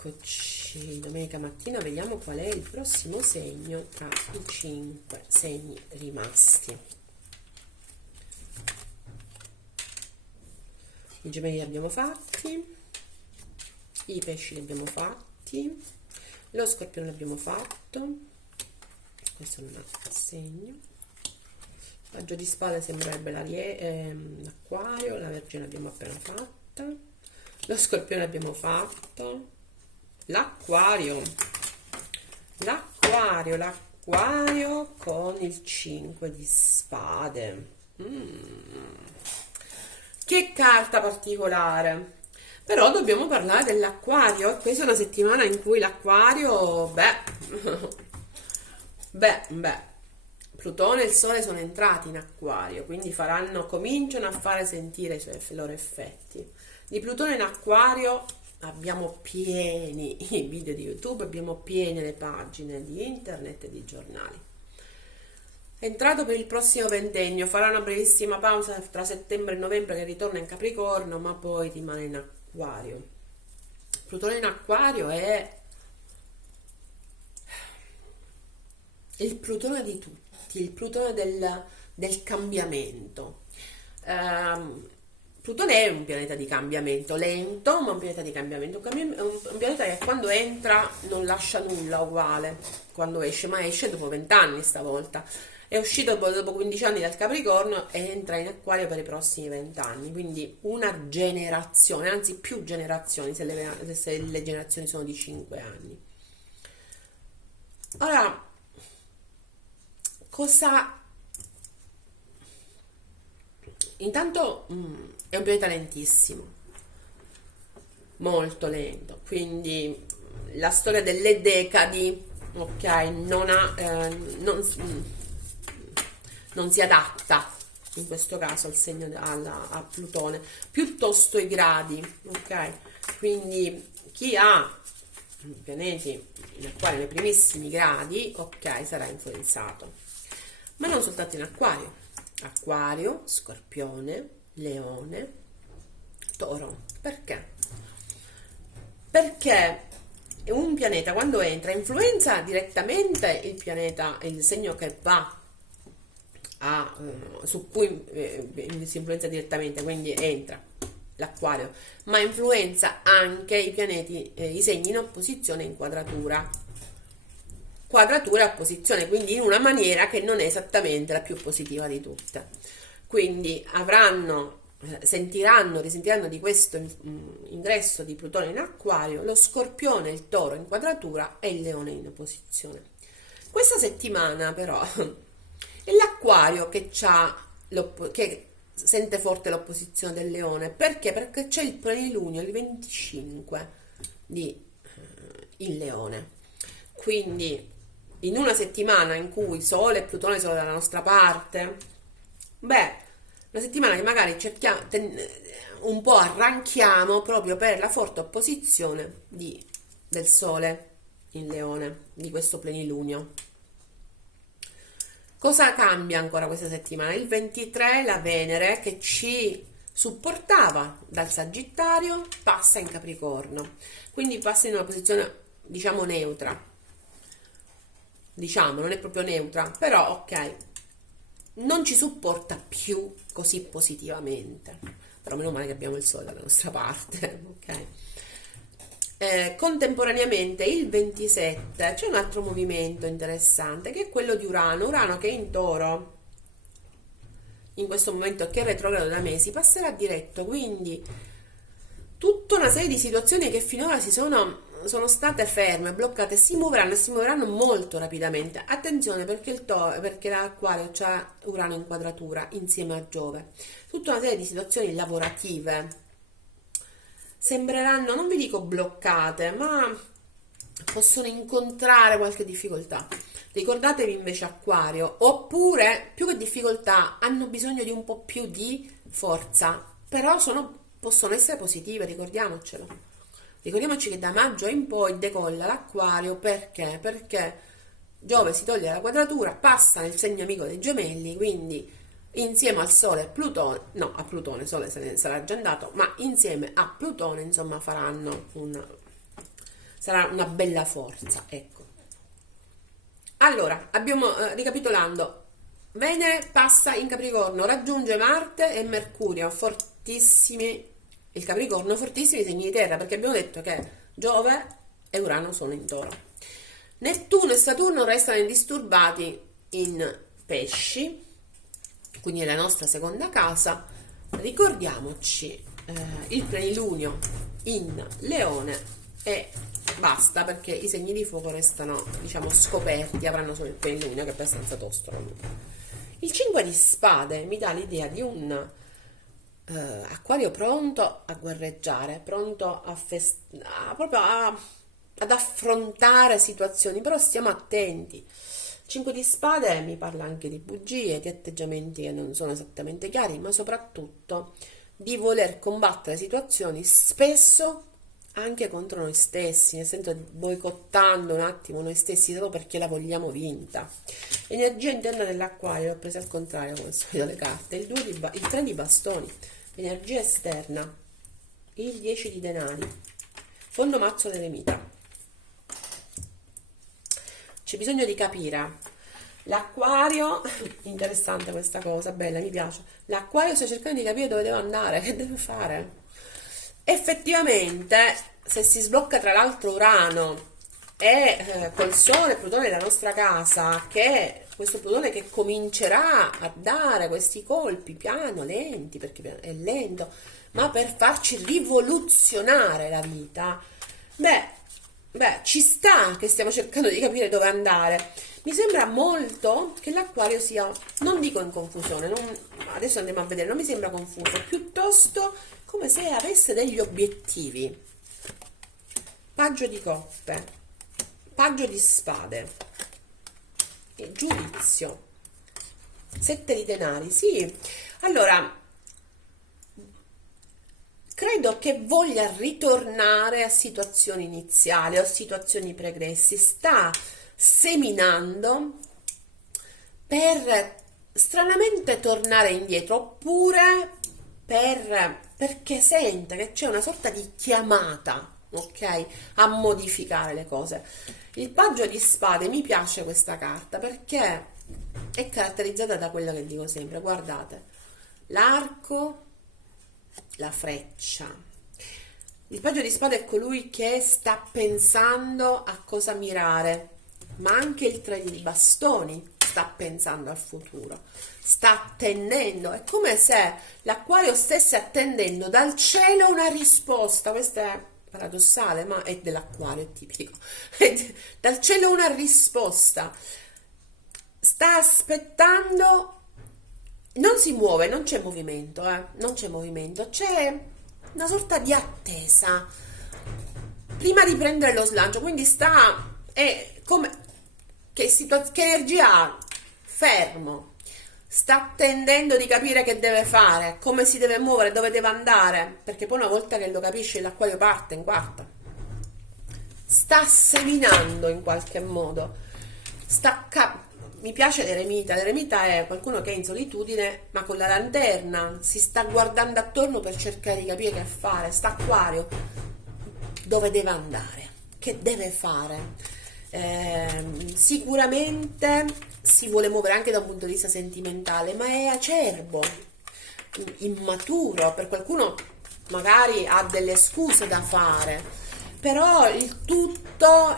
Eccoci, domenica mattina vediamo qual è il prossimo segno tra i 5 segni rimasti. I gemelli li abbiamo fatti, i pesci li abbiamo fatti, lo scorpione l'abbiamo fatto, questo non ha segno, paggio di spade sembrerebbe l'acquario, la vergine l'abbiamo appena fatta, lo scorpione l'abbiamo fatto, l'acquario con il 5 di spade. Che carta particolare! Però dobbiamo parlare dell'acquario. Questa è una settimana in cui l'acquario, Plutone e il Sole sono entrati in acquario, quindi cominciano a fare sentire i loro effetti. Di Plutone in acquario abbiamo pieni i video di YouTube, abbiamo piene le pagine di internet e di giornali. È entrato per il prossimo ventennio, farà una brevissima pausa tra settembre e novembre che ritorna in Capricorno, ma poi rimane in acquario. Plutone in acquario è il Plutone di tutti, il Plutone del cambiamento. Plutone è un pianeta di cambiamento, lento, ma un pianeta di cambiamento. Un pianeta che quando entra non lascia nulla uguale quando esce, ma esce dopo 20 anni stavolta. È uscito dopo 15 anni dal Capricorno e entra in acquario per i prossimi 20 anni. Quindi una generazione, anzi più generazioni, se le generazioni sono di 5 anni. Ora, intanto è un pianeta lentissimo, molto lento, quindi la storia delle decadi, ok, non si adatta in questo caso al segno a Plutone, piuttosto i gradi, ok? Quindi chi ha pianeti in acquario nei primissimi gradi, ok, sarà influenzato, ma non soltanto in acquario, scorpione, leone, toro. Perché? Perché un pianeta quando entra influenza direttamente il segno che va su cui si influenza direttamente, quindi entra l'acquario, ma influenza anche i pianeti, i segni in opposizione e in quadratura e opposizione, quindi in una maniera che non è esattamente la più positiva di tutte. Quindi risentiranno di questo ingresso di Plutone in acquario lo scorpione, il toro in quadratura e il leone in opposizione. Questa settimana però è l'acquario che sente forte l'opposizione del leone. Perché? Perché c'è il plenilunio il 25 di il leone. Quindi in una settimana in cui Sole e Plutone sono dalla nostra parte, una settimana che magari un po' arranchiamo proprio per la forte opposizione del Sole in Leone, di questo plenilunio. Cosa cambia ancora questa settimana? Il 23 la Venere che ci supportava dal Sagittario passa in Capricorno, quindi passa in una posizione diciamo neutra, non è proprio neutra, però ok, non ci supporta più così positivamente, però meno male che abbiamo il Sole dalla nostra parte, ok? Contemporaneamente il 27 c'è un altro movimento interessante che è quello di Urano che è in Toro in questo momento, che è retrogrado da mesi, passerà diretto, quindi tutta una serie di situazioni che finora sono state ferme, bloccate, si muoveranno molto rapidamente. Attenzione perché l'Acquario c'ha Urano in quadratura insieme a Giove. Tutta una serie di situazioni lavorative sembreranno, non vi dico bloccate, ma possono incontrare qualche difficoltà. Ricordatevi invece Acquario, oppure più che difficoltà hanno bisogno di un po' più di forza, però possono essere positive, ricordiamocelo. Ricordiamoci che da maggio in poi decolla l'Acquario. Perché? Perché Giove si toglie la quadratura, passa nel segno amico dei Gemelli, quindi insieme al Sole e Plutone, no, a Plutone, Sole se ne sarà già andato, ma insieme a Plutone, insomma, faranno sarà una bella forza, ecco. Allora, abbiamo, ricapitolando, Venere passa in Capricorno, raggiunge Marte e Mercurio, fortissimi, il Capricorno, fortissimi segni di terra, perché abbiamo detto che Giove e Urano sono in Toro. Nettuno e Saturno restano indisturbati in Pesci, quindi nella nostra seconda casa. Ricordiamoci il plenilunio in Leone e basta, perché i segni di fuoco restano, diciamo, scoperti, avranno solo il plenilunio che è abbastanza tosto. Il 5 di spade mi dà l'idea di un acquario pronto a guerreggiare, pronto ad affrontare situazioni, però stiamo attenti. 5 di spade mi parla anche di bugie, di atteggiamenti che non sono esattamente chiari, ma soprattutto di voler combattere situazioni spesso anche contro noi stessi, nel senso boicottando un attimo noi stessi solo perché la vogliamo vinta. Energia interna dell'acquario, l'ho presa al contrario come solito le carte, il 3 di bastoni, energia esterna, il 10 di denari, fondo mazzo dell'eremita. C'è bisogno di capire. L'acquario, interessante questa cosa, bella, mi piace. L'acquario sta cercando di capire dove deve andare, che deve fare. Effettivamente, se si sblocca tra l'altro Urano e col Sole e Plutone della nostra casa, che questo Plutone che comincerà a dare questi colpi piano, lenti, perché è lento, ma per farci rivoluzionare la vita, beh, ci sta che stiamo cercando di capire dove andare. Mi sembra molto che l'acquario sia, non dico in confusione, adesso andiamo a vedere, non mi sembra confuso, piuttosto come se avesse degli obiettivi. Paggio di coppe, paggio di spade, e giudizio, 7 di denari, sì. Allora, credo che voglia ritornare a situazioni iniziali o a situazioni pregressi, sta seminando per stranamente tornare indietro, oppure perché sente che c'è una sorta di chiamata, ok, a modificare le cose. Il paggio di spade, mi piace questa carta perché è caratterizzata da quello che dico sempre, guardate, l'arco, la freccia. Il paggio di spade è colui che sta pensando a cosa mirare, ma anche il 3 di bastoni sta pensando al futuro, sta attendendo, è come se l'acquario stesse attendendo dal cielo una risposta. Questo è paradossale, ma è dell'acquario, è tipico. Dal cielo una risposta, sta aspettando, non si muove, non c'è movimento, non c'è movimento, c'è una sorta di attesa prima di prendere lo slancio, quindi è come che energia ha? Fermo, sta attendendo di capire che deve fare, come si deve muovere, dove deve andare, perché poi una volta che lo capisce l'acquario parte in quarta, sta seminando in qualche modo, mi piace l'eremita è qualcuno che è in solitudine ma con la lanterna, si sta guardando attorno per cercare di capire che fare, sta acquario, dove deve andare, che deve fare. Sicuramente si vuole muovere anche da un punto di vista sentimentale, ma è acerbo, immaturo, per qualcuno magari ha delle scuse da fare, però il tutto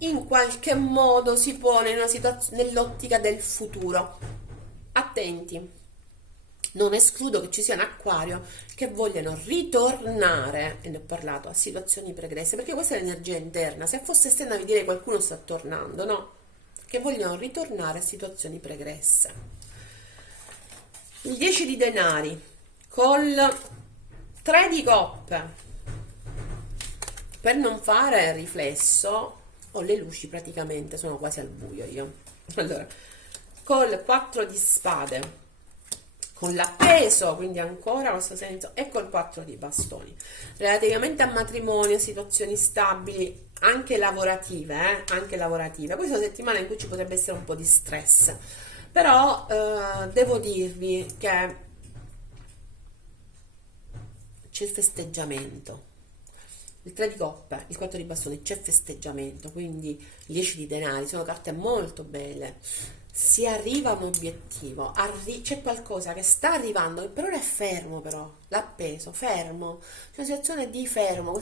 in qualche modo si pone in una nell'ottica del futuro. Attenti, non escludo che ci sia un acquario che vogliano ritornare, e ne ho parlato, a situazioni pregresse, perché questa è l'energia interna. Se fosse esterna vi direi qualcuno sta tornando, no? Che vogliono ritornare a situazioni pregresse. Il 10 di denari col 3 di coppe, per non fare riflesso ho le luci praticamente, sono quasi al buio io. Allora, col 4 di spade, con l'appeso, quindi ancora questo senso, e col 4 di bastoni, relativamente a matrimonio, situazioni stabili, anche lavorative, questa è una settimana in cui ci potrebbe essere un po' di stress, però devo dirvi che c'è il festeggiamento, il 3 di coppe, il 4 di bastoni, c'è festeggiamento, quindi il 10 di denari, sono carte molto belle. Si arriva a un obiettivo, c'è qualcosa che sta arrivando, che per ora è fermo però, l'appeso, fermo, c'è una situazione di fermo,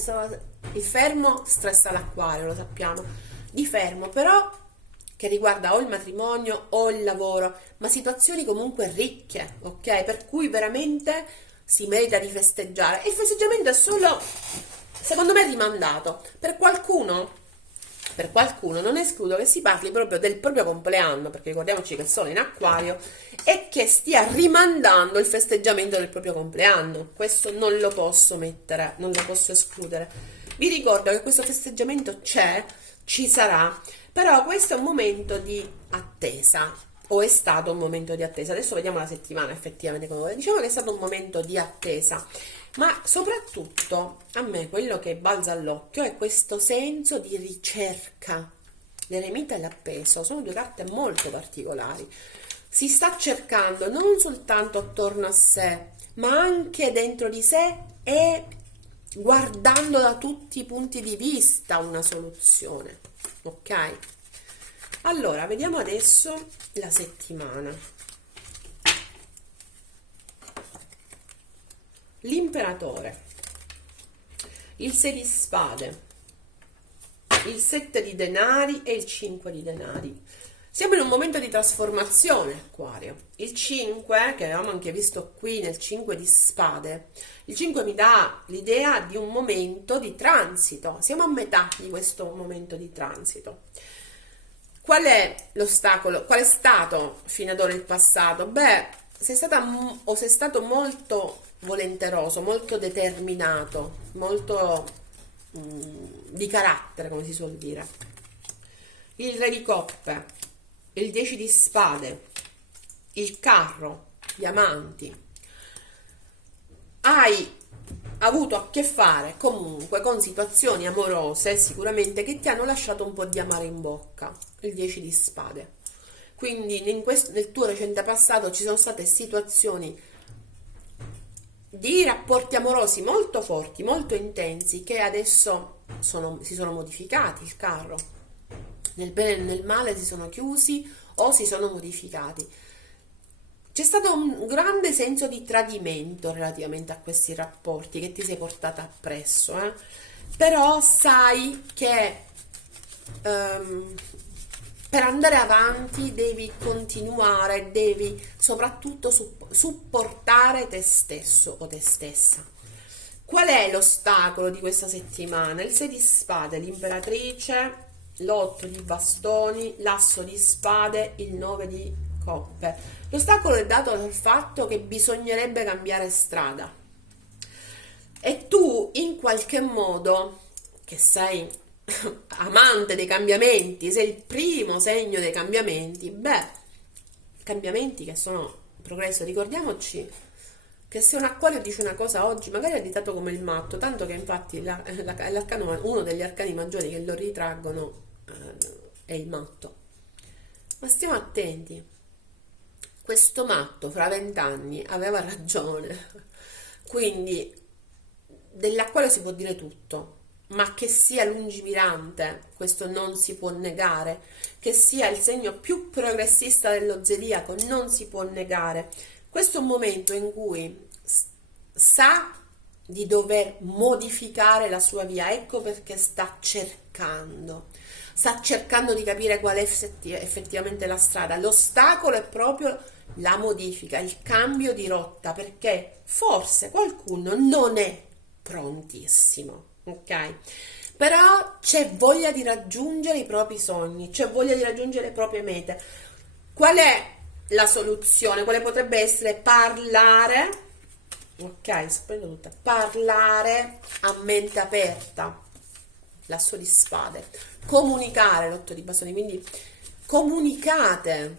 il fermo stressa l'acquario, lo sappiamo, di fermo, però che riguarda o il matrimonio o il lavoro, ma situazioni comunque ricche, ok? Per cui veramente si merita di festeggiare. E il festeggiamento è solo, secondo me, rimandato. Per qualcuno non escludo che si parli proprio del proprio compleanno, perché ricordiamoci che sono in acquario, e che stia rimandando il festeggiamento del proprio compleanno. Questo non lo posso mettere, non lo posso escludere. Vi ricordo che questo festeggiamento c'è, ci sarà, però questo è un momento di attesa, o è stato un momento di attesa. Adesso vediamo la settimana effettivamente come vuole. Diciamo che è stato un momento di attesa, ma soprattutto a me quello che balza all'occhio è questo senso di ricerca. L'eremita e l'appeso sono due carte molto particolari. Si sta cercando non soltanto attorno a sé, ma anche dentro di sé e guardando da tutti i punti di vista una soluzione. Ok? Allora, vediamo adesso la settimana. L'imperatore, il 6 di spade, il 7 di denari e il 5 di denari. Siamo in un momento di trasformazione, Acquario. Il 5, che avevamo anche visto qui nel 5 di spade, il 5 mi dà l'idea di un momento di transito. Siamo a metà di questo momento di transito. Qual è l'ostacolo? Qual è stato fino ad ora il passato? Beh, sei stato molto volenteroso, molto determinato, molto di carattere, come si suol dire. Il re di coppe, il 10 di spade, il carro, gli amanti. Hai avuto a che fare comunque con situazioni amorose sicuramente che ti hanno lasciato un po' di amaro in bocca, il 10 di spade. Quindi nel tuo recente passato ci sono state situazioni di rapporti amorosi molto forti, molto intensi, che adesso si sono modificati, il carro. Nel bene e nel male si sono chiusi o si sono modificati. C'è stato un grande senso di tradimento relativamente a questi rapporti che ti sei portata appresso, però sai che per andare avanti devi continuare, devi soprattutto supportare te stesso o te stessa. Qual è l'ostacolo di questa settimana? Il 6 di spade, l'imperatrice, l'8 di bastoni, l'asso di spade, il 9 di coppe. L'ostacolo è dato dal fatto che bisognerebbe cambiare strada e tu in qualche modo, che sei amante dei cambiamenti, sei il primo segno dei cambiamenti, cambiamenti che sono progresso. Ricordiamoci che se un acquario dice una cosa oggi magari è additato come il matto, tanto che infatti uno degli arcani maggiori che lo ritraggono è il matto. Ma stiamo attenti, questo matto fra 20 anni aveva ragione, quindi dell'acquario si può dire tutto, ma che sia lungimirante, questo non si può negare, che sia il segno più progressista dello zodiaco, non si può negare. Questo è un momento in cui sa di dover modificare la sua via, ecco perché sta cercando di capire qual è effettivamente la strada. L'ostacolo è proprio la modifica, il cambio di rotta, perché forse qualcuno non è prontissimo, ok? Però c'è voglia di raggiungere i propri sogni, c'è voglia di raggiungere le proprie mete. Qual è la soluzione? Quale potrebbe essere? Parlare, ok, sprendo tutta, parlare a mente aperta, l'asso di spade, comunicare, l'otto di bastoni, quindi comunicate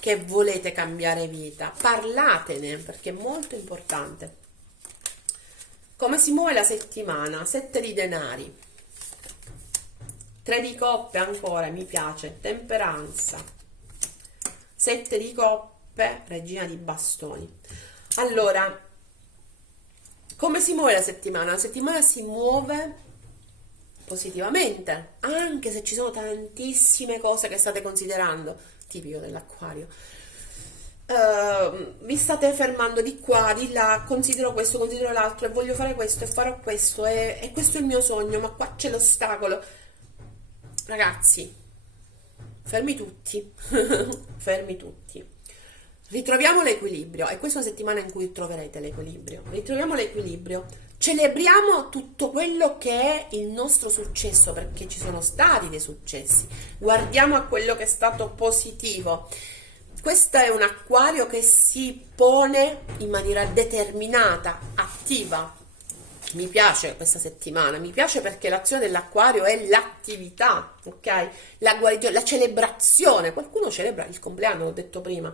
che volete cambiare vita, parlatene perché è molto importante. Come si muove la settimana? 7 di denari, 3 di coppe ancora, mi piace, temperanza, 7 di coppe, regina di bastoni. Allora, come si muove la settimana? La settimana si muove positivamente, anche se ci sono tantissime cose che state considerando, tipico dell'acquario. Vi state fermando di qua, di là, considero questo, considero l'altro e voglio fare questo e farò questo e questo è il mio sogno, ma qua c'è l'ostacolo. Ragazzi, fermi tutti, fermi tutti. Ritroviamo l'equilibrio, e questa è una settimana in cui troverete l'equilibrio. Ritroviamo l'equilibrio, celebriamo tutto quello che è il nostro successo, perché ci sono stati dei successi. Guardiamo a quello che è stato positivo. Questo è un acquario che si pone in maniera determinata, attiva. Mi piace questa settimana, mi piace perché l'azione dell'acquario è l'attività, ok? La guarigione, la celebrazione. Qualcuno celebra il compleanno, l'ho detto prima.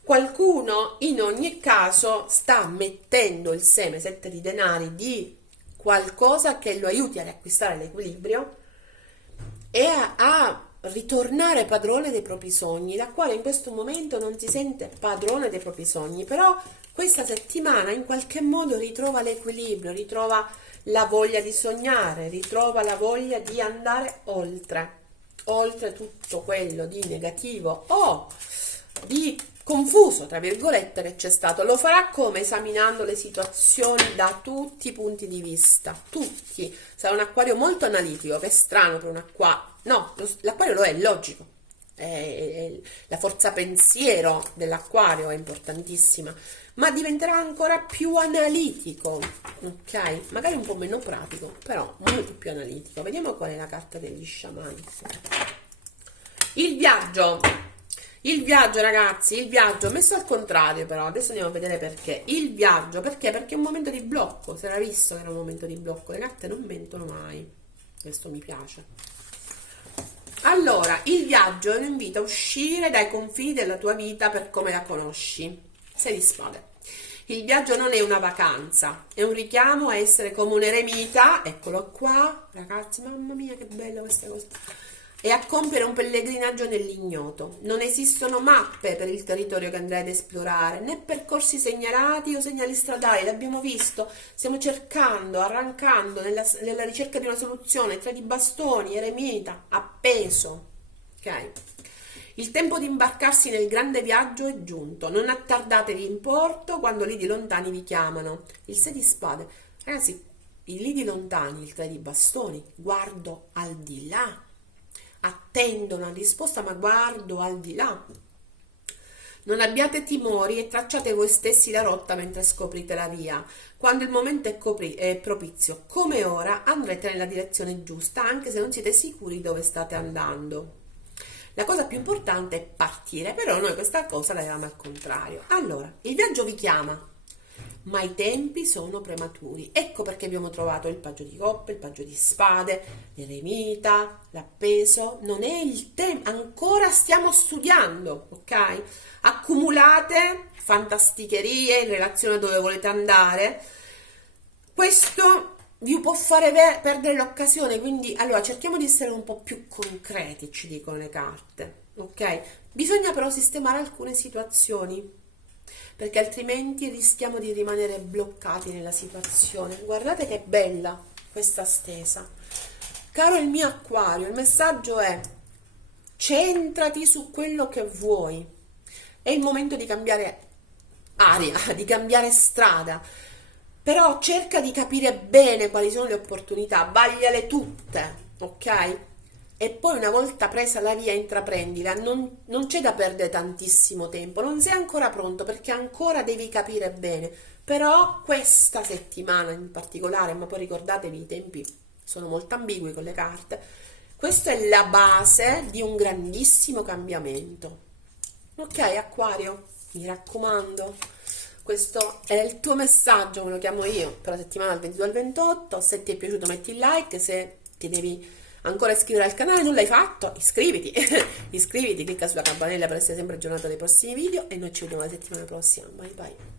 Qualcuno in ogni caso sta mettendo il seme, 7 di denari, di qualcosa che lo aiuti a riacquistare l'equilibrio e a ritornare padrone dei propri sogni. L'acquario in questo momento non si sente padrone dei propri sogni, però questa settimana in qualche modo ritrova l'equilibrio, ritrova la voglia di sognare, ritrova la voglia di andare oltre tutto quello di negativo o di confuso, tra virgolette, che c'è stato. Lo farà come? Esaminando le situazioni da tutti i punti di vista, tutti. Sarà un acquario molto analitico, che è strano per un acquario. No, l'acquario lo è logico. La forza pensiero dell'acquario è importantissima, ma diventerà ancora più analitico, ok? Magari un po' meno pratico, però molto più analitico. Vediamo qual è la carta degli sciamani. Il viaggio. Il viaggio, ragazzi, il viaggio messo al contrario, però adesso andiamo a vedere perché. Il viaggio, perché? Perché è un momento di blocco. Si era visto che era un momento di blocco. Le carte non mentono mai. Questo mi piace. Allora, il viaggio è un invito a uscire dai confini della tua vita per come la conosci. 6 di spade. Il viaggio non è una vacanza, è un richiamo a essere come un eremita. Eccolo qua, ragazzi, mamma mia che bella questa cosa. E a compiere un pellegrinaggio nell'ignoto. Non esistono mappe per il territorio che andrai ad esplorare, né percorsi segnalati o segnali stradali, l'abbiamo visto. Stiamo cercando, arrancando nella ricerca di una soluzione, tra di bastoni, eremita, appeso. Ok? Il tempo di imbarcarsi nel grande viaggio è giunto. Non attardatevi in porto quando lidi lontani vi chiamano. Il 6 di spade. Ragazzi, i lidi lontani, il 3 di bastoni, guardo al di là. Attendo una risposta, ma guardo al di là. Non abbiate timori e tracciate voi stessi la rotta mentre scoprite la via. Quando il momento è propizio, come ora, andrete nella direzione giusta, anche se non siete sicuri dove state andando. La cosa più importante è partire, però noi questa cosa la avevamo al contrario. Allora, il viaggio vi chiama, ma i tempi sono prematuri. Ecco perché abbiamo trovato il paggio di coppe, il paggio di spade, l'eremita, l'appeso. Non è il tempo, ancora stiamo studiando, ok? Accumulate fantasticherie in relazione a dove volete andare. Questo vi può fare perdere l'occasione, quindi allora cerchiamo di essere un po' più concreti, ci dicono le carte, ok? Bisogna però sistemare alcune situazioni, perché altrimenti rischiamo di rimanere bloccati nella situazione. Guardate che bella questa stesa. Caro il mio acquario, il messaggio è: centrati su quello che vuoi. È il momento di cambiare aria, di cambiare strada. Però cerca di capire bene quali sono le opportunità, vagliale tutte, ok? E poi una volta presa la via intraprendila, non c'è da perdere tantissimo tempo, non sei ancora pronto perché ancora devi capire bene, però questa settimana in particolare, ma poi ricordatevi i tempi sono molto ambigui con le carte, questa è la base di un grandissimo cambiamento, ok Acquario? Mi raccomando. Questo è il tuo messaggio, me lo chiamo io, per la settimana dal 22 al 28. Se ti è piaciuto metti il like, se ti devi ancora iscrivere al canale, non l'hai fatto, iscriviti, iscriviti, clicca sulla campanella per essere sempre aggiornato dai prossimi video e noi ci vediamo la settimana prossima. Bye bye.